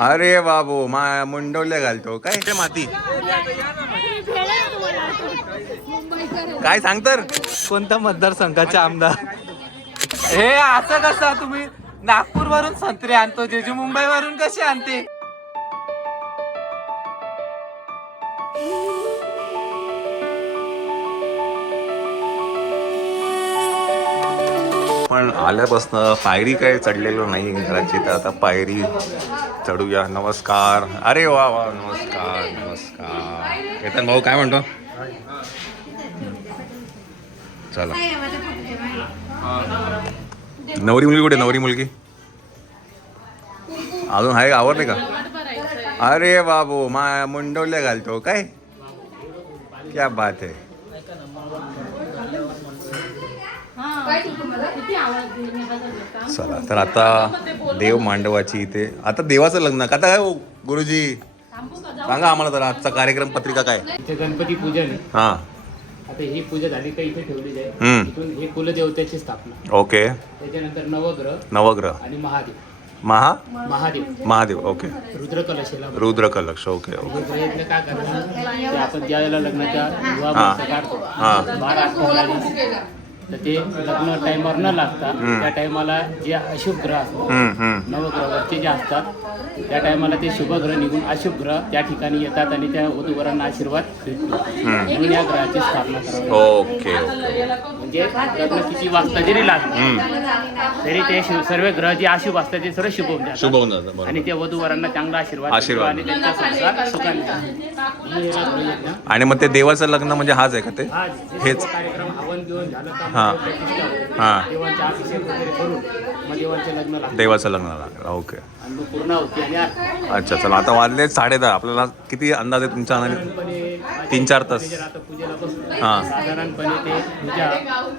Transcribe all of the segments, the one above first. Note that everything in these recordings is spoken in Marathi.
अरे बाबू मुंडवल्या घालतो काय ते माती काय सांग तर कोणत्या मतदारसंघाचे आमदार हे असं कसं तुम्ही नागपूर वरून संत्रे आणतो जेजू मुंबई वरून कसे आणते पण आल्यापासून पायरी काय चढलेलो नाही घराची तर आता पायरी चढूया. नमस्कार. अरे वा वा नमस्कार नमस्कार. केतन भाऊ काय म्हणतो? चला. नवरी मुलगी कुठे? नवरी मुलगी अजून आहे आवडले का? अरे बाबू मुंडवल्या घालतो काय क्या बात आहे. चला तर आता देव मांडवाची इथे आता देवाचं लग्न आता काय हो गुरुजी सांगा आम्हाला जरा आजचा कार्यक्रम पत्रिका काय? इथे गणपती पूजन आहे. हा आता ही पूजा झाली का इथे ठेवली जाईल. इथून हे कुलदेवतेची स्थापना. ओके. त्याच्यानंतर नवग्रह नवग्रह आणि महादेव. महादेव महादेव ओके. रुद्रकलशेला रुद्रकलश ओके ओके. प्रयत्न काय करणार ते आपण ज्या वेळेला लग्नाच्या विवाह हा. मुहूर्त काढतो हा. 12 तर ते लग्न टायमावर न लागता त्या टायमाला जे अशुभ ग्रह असतात नवग्रहावरचे जे असतात त्या टायमाला ते शुभ ग्रह निघून अशुभ ग्रह त्या ठिकाणी येतात आणि त्या वधूवरांना आशीर्वाद भेटतो म्हणून या ग्रहाची स्थापना करावी. ओके म्हणजे लग्न किती वाजता जरी लागलं तरी ते सर्व ग्रह जे अशुभ असतात ते सर्व शुभ होऊन शुभ जातात होऊन जातं आणि त्या वधूवरांना चांगला आशीर्वाद भेटतो आणि त्यांचा संसार सुखाने जातो. आणि मग ते देवाचं लग्न म्हणजे हाच आहे का ते? हा हेच. कार्यक्रम हवन घेऊन झालं का हा. मग प्रतिष्ठा होते. हा. देवांचे अभिषेक वगैरे करून मग देवांचे लग्न लागतं देवाचं लग्न लागलं ओके. आणि मग पूर्ण होती आणि अच्छा चला आता वाजले 10:30. आपल्याला किती अंदाज आहे तुमच्या अंदाजे? साधारणपणे 3-4 तास. जर आता पूजेला बसलो हा. साधारणपणे ते पूजा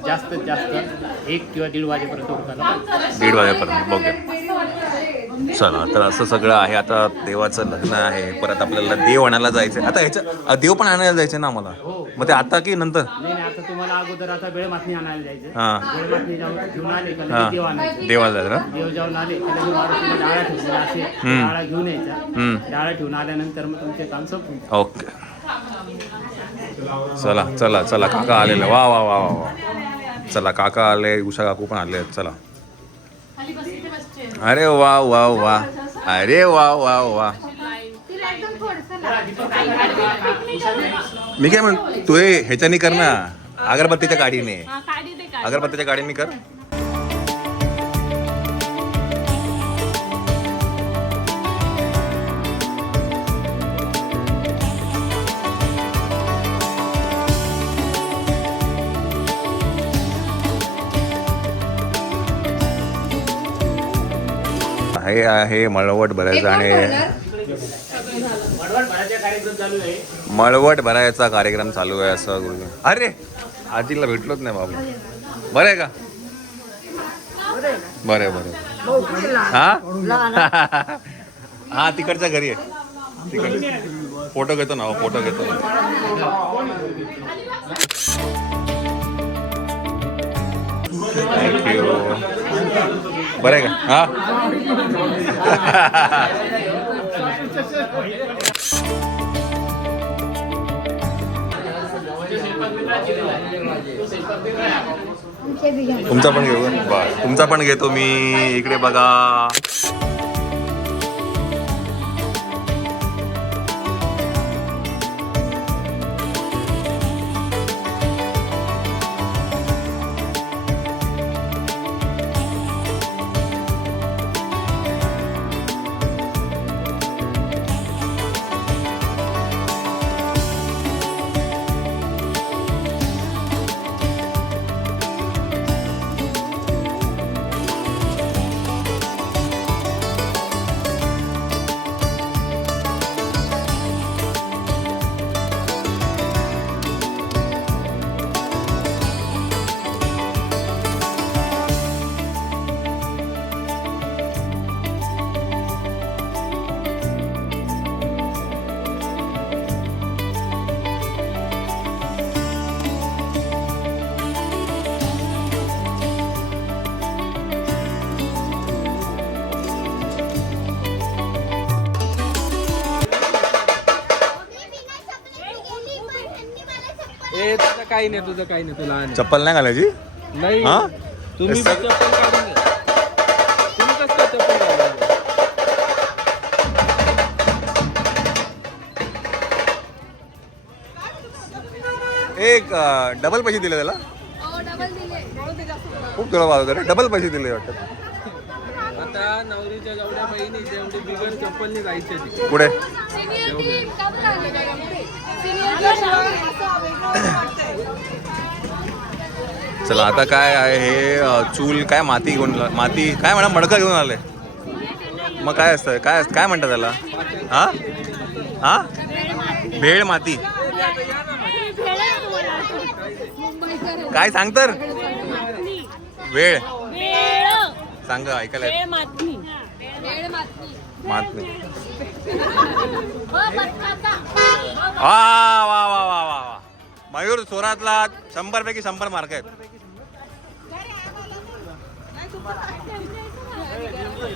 जास्तीत जास्त 1 किंवा 1:30 वाजेपर्यंत उरकायला पाहिजे. 1:30 वाजेपर्यंत बघूया. चला तर असं सगळं आहे. आता देवाचं लग्न आहे परत आपल्याला देव आणायला जायचं आता ह्याचं देव पण आणायला जायचं ना आम्हाला मग ते आता की नंतर? नाही नाही आता तुम्हाला अगोदर आता वेळमातणी आणायला जायचं. हां वेळमातणी घेऊन आले का हां लगेच देव आणायचं. देवाला जायचं ना? देव जाऊन आले की लगेच मारुतीला डाळा ठेवलेला असेल डाळा घेऊन यायचा. डाळा ठेवून आल्यानंतर मग तुमचे काम संपून जाईल. ओके. चला चला चला काका आलेले वा वा वा वा वा. चला काका आले उषा काकू पण आले चला. अरे वा वा वा अरे वा वा वा. मी काय म्हण तू ह्याच्यानी कर ना अगरबत्तीच्या गाडीने. अगरबत्तीच्या गाडीने कर. हे आहे मळवट भरायचा आणि कार्यक्रम चालू आहे. मळवट भरायचा कार्यक्रम चालू आहे असं गुरु. अरे आजीला भेटलोच नाही बाबा. बरं आहे का? बरं आहे बरं. हा हा तिकडच्या घरी आहे तिकडे. फोटो घेतो ना फोटो घेतो ना. थँक्यू. बरं आहे का? हा तुमचा पण घेऊ बरं तुमचा पण घेतो मी. इकडे बघा काही नाही तुझं काही नाही तुला चप्पल नाही घालायची नाही हा तुम्ही सग- चप्पल काढून घ्या. तुम्ही कसं काय चप्पल घालायचं? एक डबल पैसे दिले त्याला खूप थोडा वाजवतो रे डबल पैसे दिले वाटतं आता नवरीच्या जेवढ्या बहिणी तेवढी बिगर चप्पलनी जायची ती. पुढे चला आता काय आहे हे चूल काय माती घेऊन माती काय म्हणा मडकं घेऊन आले मग काय असतं काय म्हणतात त्याला हा हा भेळ माती काय सांग तर वेळ सांग ऐकायला येत. मातमी वा वा वा वा वा मयूर सोरातला 100 पैकी 100 मार्क आहेत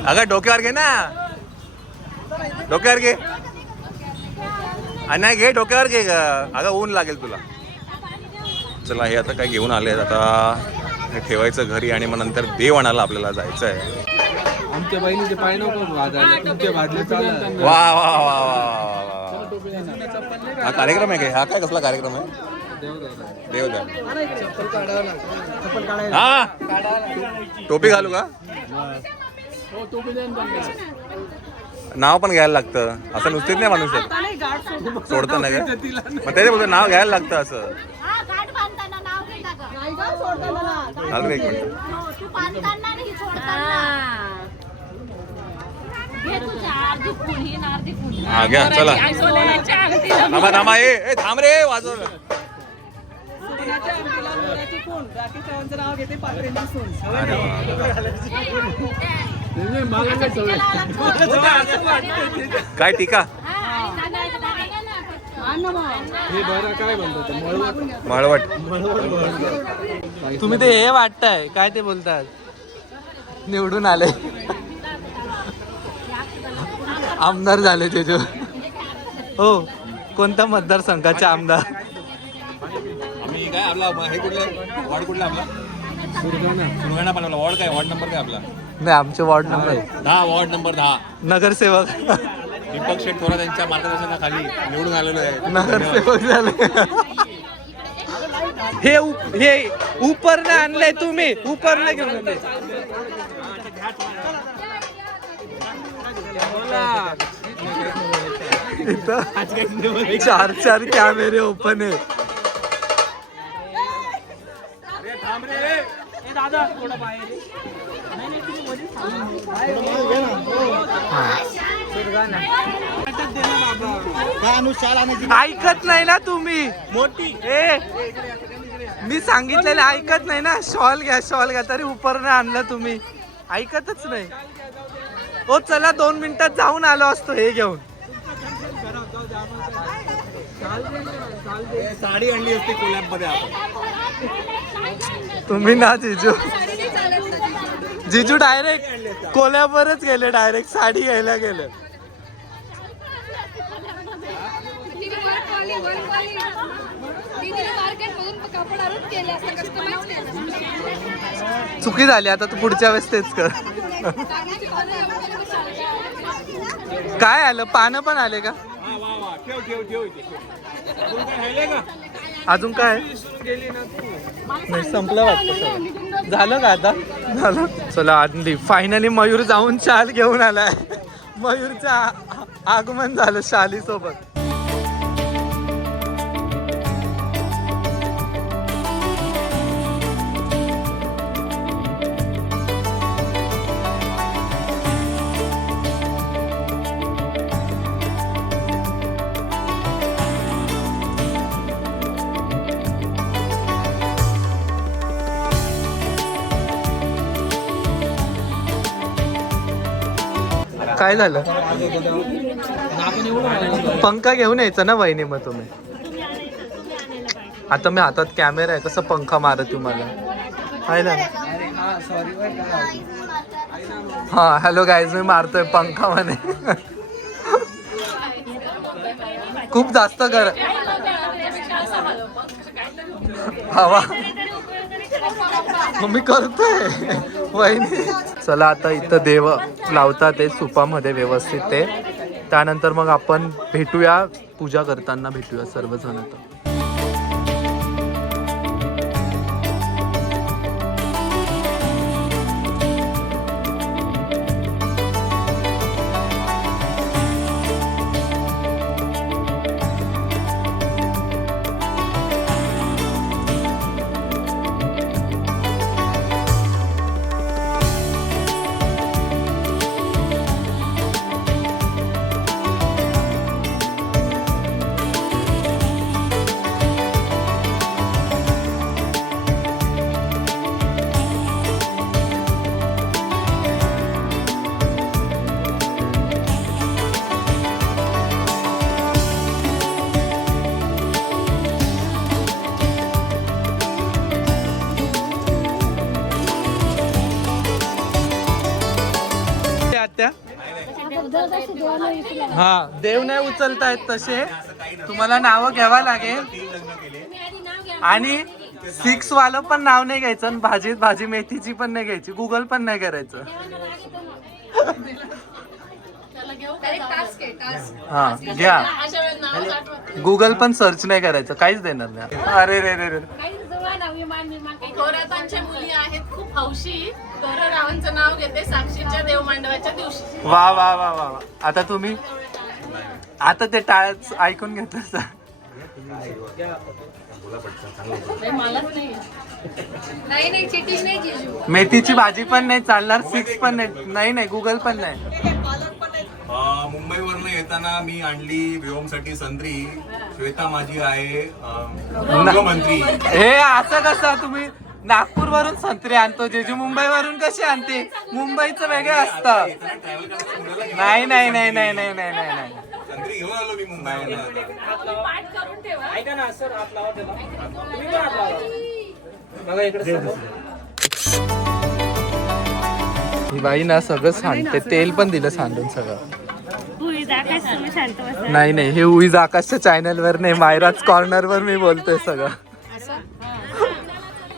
अगं डोक्यावर घे ना डोक्यावर घे नाही घे डोक्यावर घे अगं ऊन लागेल तुला चला हे आता काय घेऊन आले आता हे ठेवायचं घरी आणि मग नंतर देव आणायला आपल्याला जायचं आहे आमच्या बहिणीचे पाय नको भाजायला तुमचे भाजले चालत वा वा वा वा वा हा कार्यक्रम आहे काय हा काय कसला कार्यक्रम आहे देवदा हा टोपी घालू का नाव पण घ्यायला लागतं असं नुसतीच नाही माणूस सोडतं नाही का मग त्याच्या बोलतो नाव घ्यायला लागतं असं झालं एक मिनिट हा घ्या चला थांबा थांबा ए थांब रे वाजव काय टीका हे बरं काय म्हणतात मळवट तुम्ही ते हे वाटताय काय ते बोलतात निवडून आले आमदार झाले त्याचे हो कोणत्या मतदारसंघाचे आमदार आम्ही काय आपला हे कुठलं वॉर्ड कुठला आपला सुरगाणा पण आपला वॉर्ड काय वॉर्ड नंबर काय आपला नाही आमचे वॉर्ड नंबर आहे 10 वॉर्ड नंबर 10 नगरसेवक दीपक शेठ थोरात यांच्या मार्गदर्शनाखाली निवडून आलेलो आहे नगरसेवक झाले हे उपरने आणले तुम्ही उपरने घेऊन आले इथं 4 कॅमेरे ओपन आहे ऐकत नाही ना तुम्ही मोठी मी सांगितलेलं ऐकत नाही ना शॉल घ्या तरी उपरने आणलं तुम्ही ऐकतच नाही हो चला 2 मिनिटात जाऊन आलो असतो हे घेऊन साडी आणली असते कोल्हापूरमध्ये आपण तुम्ही ना जिजू डायरेक्ट कोल्हापूरच गेले डायरेक्ट साडी घ्यायला गेले चुकी झाली आता तू पुढच्या वेळेस तेच कर काय आलं पानं पण आले का अजून काय नाही संपलं वाटतं झालं का आता झालं चला आणली फायनली मयूर जाऊन शाल घेऊन आलाय मयूरचं आगमन झालं शाली सोबत काय झालं पंखा घेऊन यायचा ना वहिनी मग तुम्ही आता मी हातात कॅमेरा आहे कसं पंखा मारत तुम्हाला आहे ना हा हॅलो गाईज मी मारतोय पंखा म्हणे खूप जास्त हवा मी करतोय वहिनी. चला आता इथं देव लावतात ते सुपामध्ये व्यवस्थित ते. त्यानंतर मग आपण भेटूया, पूजा करताना भेटूया सर्वजण आता. आत्या हा देव नाही उचलतायत तसे, तुम्हाला नावं घ्यावा लागेल. आणि 6 वालं पण नाव नाही घ्यायचं आणि भाजी मेथीची पण नाही घ्यायची, गुगल पण नाही करायचं. हा घ्या, गुगल पण सर्च नाही करायचं, काहीच देणार नाही. अरे रे रे रे थोरातांच्या मुली आहेत खूप हौशी, तर रावांचं नाव घेते साक्षीच्या देव मांडवाच्या दिवशी. वा वा वा वा. आता तुम्ही आता ते टाळच ऐकून घेतलं. नाही चिटिंग नाही जिजू. मेथीची भाजी पण नाही चालणार, 6 पण नाही, गुगल पण नाही. मुंबईवरनं येताना मी आणली व्योमसाठी संत्री. श्वेता माझी आहे मंत्री. हे असं कसं तुम्ही नागपूर वरून संत्री आणतो, जेजू मुंबई वरून कशी आणते? मुंबईचं वेगळं असतं. नाही नाही नाही नाही नाही नाही नाही संत्री घेऊन आलो मी मुंबईला. ऐका ना सर, हात लावा त्याला. तुम्ही पण हात लावा. बघा इकडे ही बाई ना सगळं सांडते, तेल पण दिलं सांडून सगळं. नाही हे उईज आकाशच्या चॅनल वर नाही, मायराज कॉर्नर वर मी बोलतोय सगळं.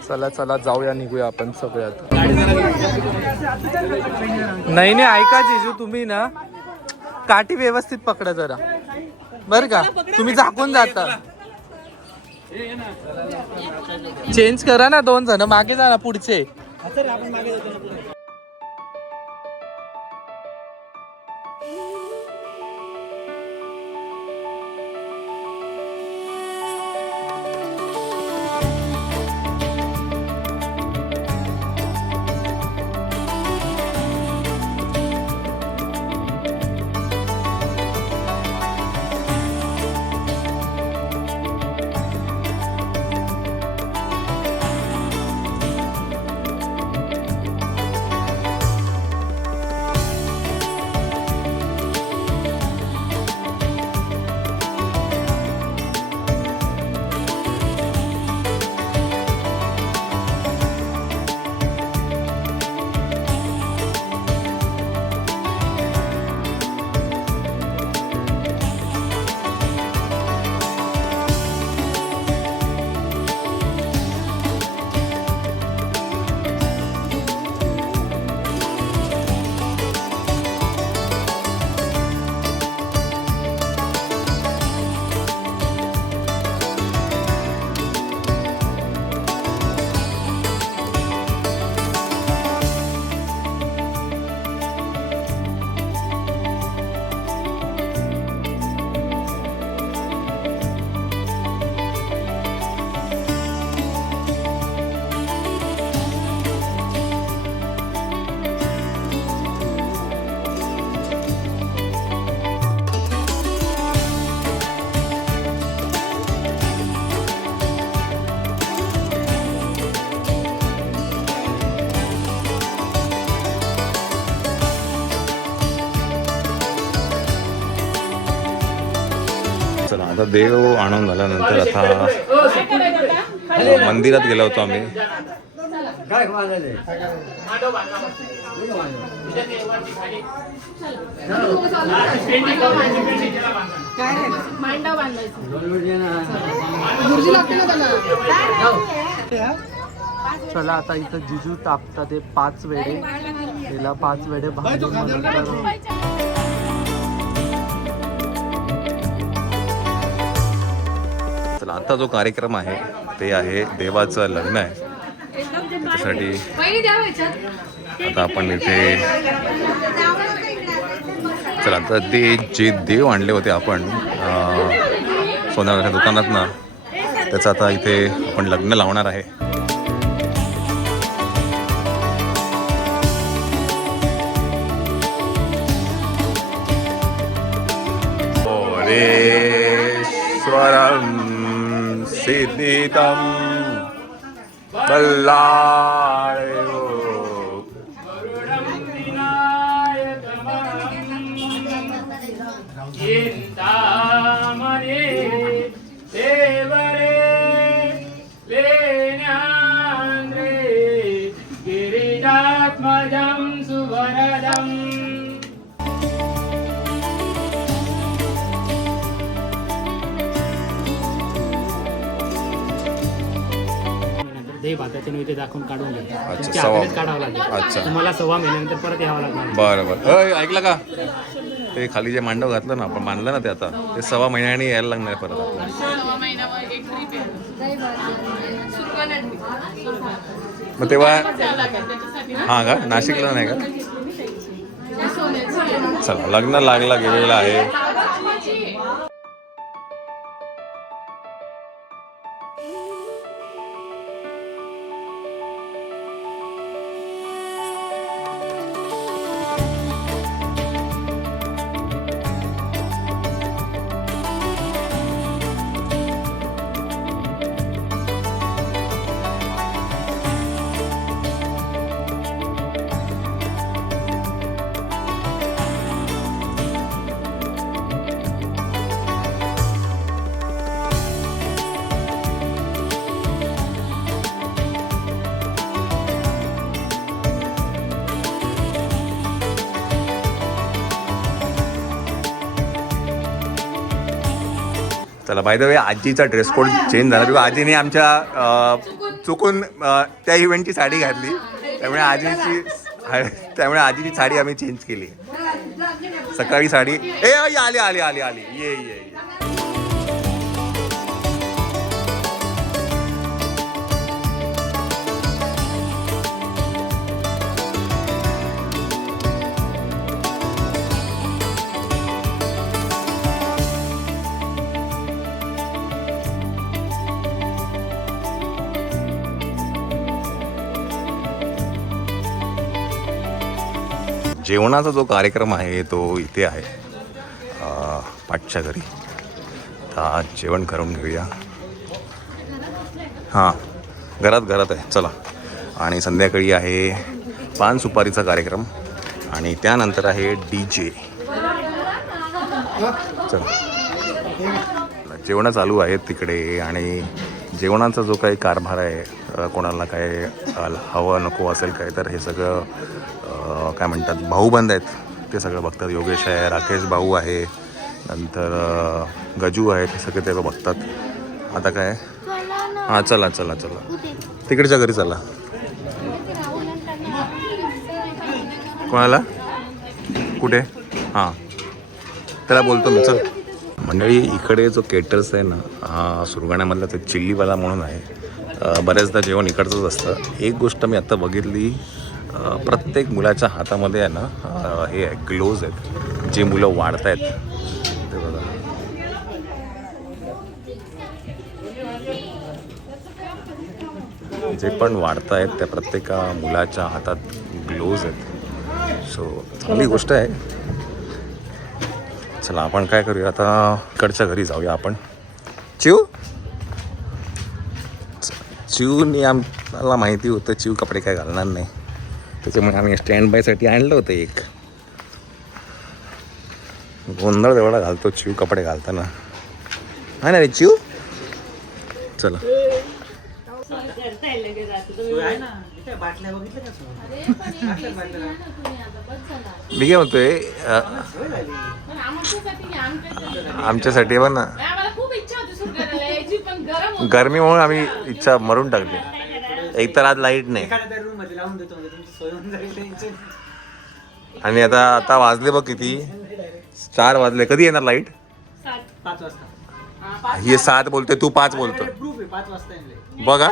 चला चला जाऊया, निघूया आपण सगळ्यात. नाही ऐका जिजू, तुम्ही ना काठी व्यवस्थित पकडा जरा बर का, तुम्ही झाकून जाता. चेंज करा ना, 2 जण मागे जा ना पुढचे. चला आता देव आणून झाल्यानंतर आता मंदिरात गेलो होतो आम्ही. मांडव बांधला मस्त. तिथे ते वरती खाली. पेंटिंग लावायची, पेंटिंग त्याला बांधा. मांडव बांधायचं. चला आता इथं जिजू तापतात ते 5 वेडे. तिला 5 वेडे भाजून मग नंतर चला आता जो कार्यक्रम आहे ते आहे देवाचं लग्न आहे. त्याच्यासाठी आता आपण इथे चला आता ते जे देव आणले होते आपण सोन्याच्या दुकानात ना, त्याचं आता इथे आपण लग्न लावणार आहे. स्वरम सिद्धितम बल्लाळयो चिंतामणे देवरे लेण्यान्द्रे गिरिजात्मजं सुवरदम्. देव आता इथे दाखवून काढून घ्या. अच्छा, तुमच्या सव्वा- हातानेच काढावं लागेल. अच्छा. तुम्हाला 6 महिन्यानंतर परत यावं लागणार. बरं बरं. ऐकलं का, ते खाली जे मांडव घातलं ना आपण, बांधलं ना ते, आता ते 6 महिन्याने यायला लागणार आहे परत आपल्याला. 6 महिन्यावर एक ट्रिप आहे. सुरवाना trip. मग तेव्हा जावं लागेल त्याच्यासाठी ना. हां का, नाशिकला नाही का? त्या सोन्याचं. चला लग्न लागला गेलेला आहे. चला बाय द वे आजीचा ड्रेस कोड चेंज झाला, किंवा आजीने आमच्या चुकून त्या इव्हेंटची साडी घातली, त्यामुळे त्यामुळे आजीची साडी आम्ही चेंज केली. सकाळी साडी आली आली आली आली ये ये ये. जेवणाचा जो कार्यक्रम आहे तो इथे आहे पाठच्या घरी. आता जेवण करून घेऊया. हां घरात आहे. चला, आणि संध्याकाळी आहे पान सुपारीचा कार्यक्रम आणि त्यानंतर आहे DJ. चला जेवणं चालू आहेत तिकडे, आणि जेवणाचा जो काही कारभार आहे, कोणाला काय हवं नको असेल काय, तर हे सगळं काय म्हणतात भाऊबंद आहेत ते सगळं बघतात. योगेश आहे, राकेश भाऊ आहे, नंतर गजू आहे, ते सगळे ते बघतात. आता काय हां चला चला चला तिकडच्या घरी चला. कोणाला कुठे? हां त्याला बोलतो मी. चल मंडळी, इकडे जो केटर्स आहे ना, हा सुरगाण्यामधला ते चिल्लीवाला म्हणून आहे. बऱ्याचदा जेवण इकडचंच असतं. एक गोष्ट मी आत्ता बघितली, प्रत्येक मुलाच्या हातामध्ये आहे ना हे आहे, ग्लोव्ज आहेत. जे मुलं वाढत आहेत ते बघा. जे पण वाढत आहेत त्या प्रत्येका मुलाच्या हातात ग्लोव्ज आहेत. सो चांगली गोष्ट आहे. चला आपण काय करूया आता, इकडच्या घरी जाऊया आपण. चिवनी आम्हाला माहिती होतं चिव कपडे काय घालणार नाही, त्याच्यामुळे आम्ही स्टँड बायसाठी आणलं होतं. एक गोंधळ एवढा घालतो चिव कपडे घालताना, आहे ना रे चिव? चला बाटल्या बघितलं का समोर? अरे पण एक piece घ्या ना तुम्ही आता, बस झाला. मी काय म्हणतोय सवय झाली. पण आमच्यासाठी घ्या, आमच्यासाठी. आमच्यासाठी पण ना आम्हाला खूप इच्छा होती सुरू करायला यायची, पण गरम होतं. गरमीमुळे आम्ही इच्छा मरून टाकली. एक तर आज लाईट नाही एखाद्या रूम मध्ये लावून देतो म्हणजे तुमची सोय होऊन जाईल टेन्शन. आणि आता वाजले बघ किती 4 वाजले. कधी येणार लाईट? 5 वाजता. हे 7 बोलतोय, तू 5 बोलतोय. प्रूफ आहे 5 वाजता येईल. बघा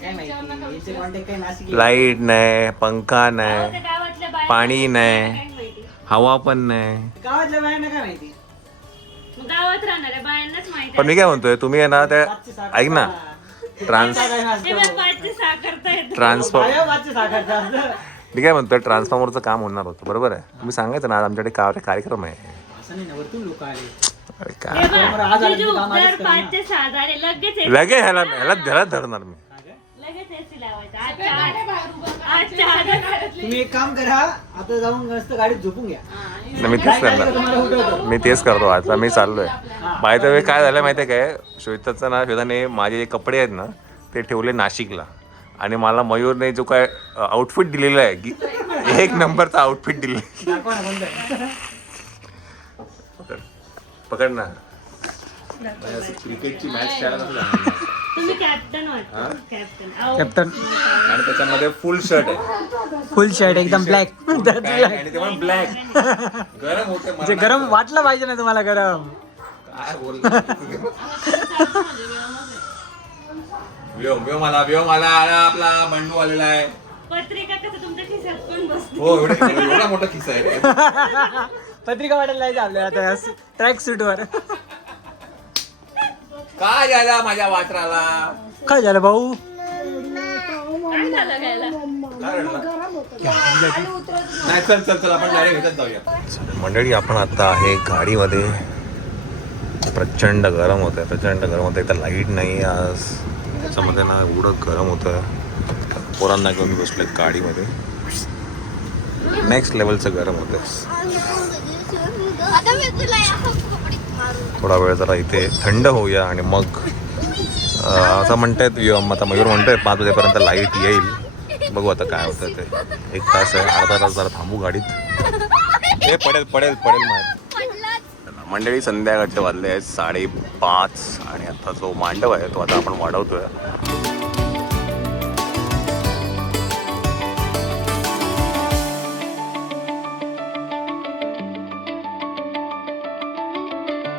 काय माहिती याचे कॉन्टॅक्ट काही नाशिक लाईट नाही, पंखा नाही, पाणी नाही, हवा पण नाही. गावातल्या बायांना काय माहिती. गावात राहणाऱ्या बायांनाच माहिती पण मी काय म्हणतोय, तुम्ही आहे ना त्या ऐक ना ट्रान्सफॉर्म मी काय म्हणतोय ट्रान्सफॉर्मरचं काम होणार होतं, बरोबर आहे. तुम्ही सांगायचं ना आज आमच्याकडे कार्यक्रम आहे. असं नाही ना, वरतून लोक आले. अरे काय आज आले की काम आलेच करणार. 5 ते 6 झाले लगेच लगे ह्याला धरणार मी. लगेच एसी लावायचा. सगळे गाड्या बाहेर उभं करा. आजच्या आजच तुम्ही एक काम करा, आता जाऊन मस्त गाडीत झोपून घ्या. मी तेच करणार, मी तेच करतो. आता मी चाललोय. बाय द वे काय झालं माहितीये काय, श्वेताचं ना, श्वेताने माझे जे कपडे आहेत ना ते ठेवले नाशिकला, आणि मला मयूरने जो काय आउटफिट दिलेला आहे की 1 नंबरचा आउटफिट दिलेला आहे. दाखवा ना कोणतं आहे. पकड ना. क्रिकेटची मॅच खेळायला तुम्ही कॅप्टन वाटतो. कॅप्टन कॅप्टन आणि त्याच्यामध्ये फुल शर्ट आहे, फुल शर्ट एकदम ब्लॅक. आणि ते पण ब्लॅक. गरम होते म्हणजे गरम वाटलं पाहिजे ना तुम्हाला गरम. काय बोलला व्योम आला आपला बंडू आलेला आहे. पत्रिका कसं तुमच्या खिशात पण बसतो. हो एवढा मोठा किस्सा आहे रे. पत्रिका वाटायला जायचं आपल्याला आता ट्रॅक सूट वर. काय झाला माझ्या वासराला? काय झालं भाऊ? काय झालं घ्यायला? नाही चल आपण डायरेक्ट ह्याच्यात जाऊया. मंडळी आपण आता आहे गाडीमध्ये. प्रचंड गरम होत आहे. तर लाईट नाही आज, त्याच्यामध्ये ना एवढं गरम होतं. पोरांना घेऊन बसलोय गाडीमध्ये. नेक्स्ट लेवलचं गरम होतं. थोडा वेळ जरा इथे थंड होऊया आणि मग असं म्हणतायत, आता मयूर म्हणतोय 5 वाजेपर्यंत लाईट येईल. बघू आता काय होतं ते. 1 तास आहे, अर्धा तास जरा थांबू गाडीत. ते पडेल मंडळी. संध्याकाळचे वाजले आहेत 5:30 आणि आता जो मांडव आहे तो आता आपण वाढवतोय.